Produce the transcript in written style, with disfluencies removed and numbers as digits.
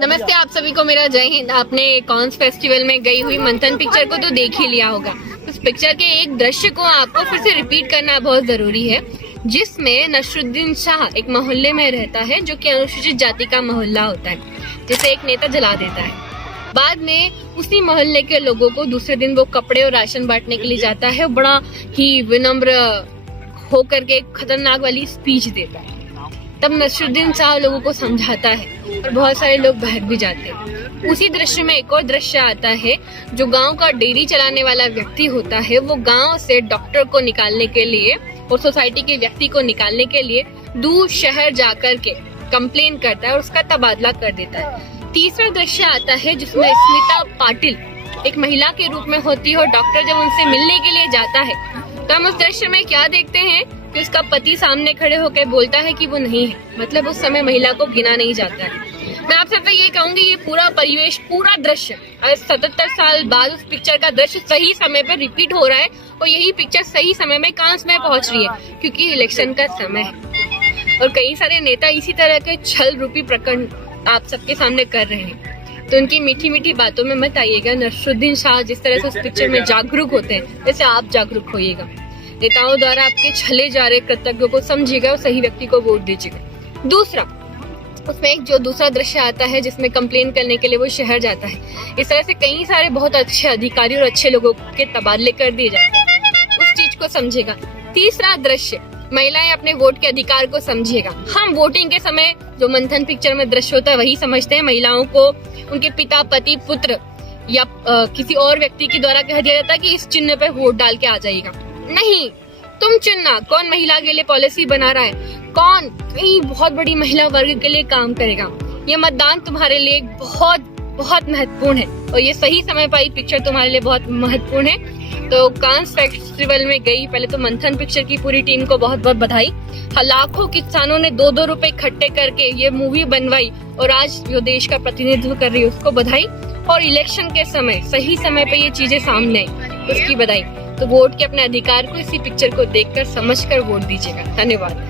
नमस्ते आप सभी को मेरा जय हिंद। आपने कॉन्स फेस्टिवल में गई हुई मंथन पिक्चर को तो देख ही लिया होगा। उस पिक्चर के एक दृश्य को आपको फिर से रिपीट करना बहुत जरूरी है, जिसमें नसरुद्दीन शाह एक मोहल्ले में रहता है जो कि अनुसूचित जाति का मोहल्ला होता है, जिसे एक नेता जला देता है। बाद में उसी मोहल्ले के लोगों को दूसरे दिन वो कपड़े और राशन बांटने के लिए जाता है। बड़ा ही विनम्र होकर के खतरनाक वाली स्पीच देता है। तब नसरुद्दीन शाह लोगों को समझाता है और बहुत सारे लोग बहक भी जाते हैं। उसी दृश्य में एक और दृश्य आता है, जो गांव का डेयरी चलाने वाला व्यक्ति होता है, वो गांव से डॉक्टर को निकालने के लिए और सोसाइटी के व्यक्ति को निकालने के लिए दूर शहर जाकर के कंप्लेन करता है और उसका तबादला कर देता है। तीसरा दृश्य आता है जिसमें स्मिता पाटिल एक महिला के रूप में होती है और डॉक्टर जब उनसे मिलने के लिए जाता है तो हम उस दृश्य में क्या देखते हैं कि उसका पति सामने खड़े होकर बोलता है कि वो नहीं है, मतलब उस समय महिला को गिना नहीं जाता है। मैं आप सबसे ये कहूंगी, ये पूरा परिवेश, पूरा दृश्य 77 साल बाद उस पिक्चर का दृश्य सही समय पे रिपीट हो रहा है और यही पिक्चर सही समय में कांस में पहुंच रही है, क्योंकि इलेक्शन का समय है और कई सारे नेता इसी तरह के छल रूपी प्रकरण आप सबके सामने कर रहे हैं। तो उनकी मीठी मीठी बातों में मत आइएगा। नसरुद्दीन शाह जिस तरह से उस पिक्चर में जागरूक होते हैं, वैसे आप जागरूक होइएगा। नेताओं द्वारा आपके छले जा रहे कर्तव्यों को समझिएगा और सही व्यक्ति को वोट दीजिएगा। दूसरा, उसमें एक जो दूसरा दृश्य आता है जिसमें कंप्लेन करने के लिए वो शहर जाता है। इस तरह से कई सारे बहुत अच्छे अधिकारी और अच्छे लोगों के तबादले कर दिए जाते हैं, उस चीज को समझिएगा। तीसरा दृश्य, महिलाएं अपने वोट के अधिकार को समझिएगा। हम वोटिंग के समय जो मंथन पिक्चर में दृश्य होता है वही समझते हैं। महिलाओं को उनके पिता, पति, पुत्र या किसी और व्यक्ति के द्वारा कह दिया जाता है कि इस चिन्ह पे वोट डाल के आ जाइएगा। नहीं, तुम चुनना कौन महिला के लिए पॉलिसी बना रहा है, कौन कई बहुत बड़ी महिला वर्ग के लिए काम करेगा। ये मतदान तुम्हारे लिए बहुत बहुत महत्वपूर्ण है और ये सही समय पर आई पिक्चर तुम्हारे लिए बहुत महत्वपूर्ण है। तो कांस फेस्टिवल में गई, पहले तो मंथन पिक्चर की पूरी टीम को बहुत बहुत बधाई। लाखों किसानों ने 2-2 रुपए इकट्ठे करके ये मूवी बनवाई और आज जो देश का प्रतिनिधित्व कर रही है उसको बधाई। और इलेक्शन के समय सही समय पे ये चीजें सामने आई, उसकी बधाई। तो वोट के अपने अधिकार को इसी पिक्चर को देखकर समझकर वोट दीजिएगा। धन्यवाद।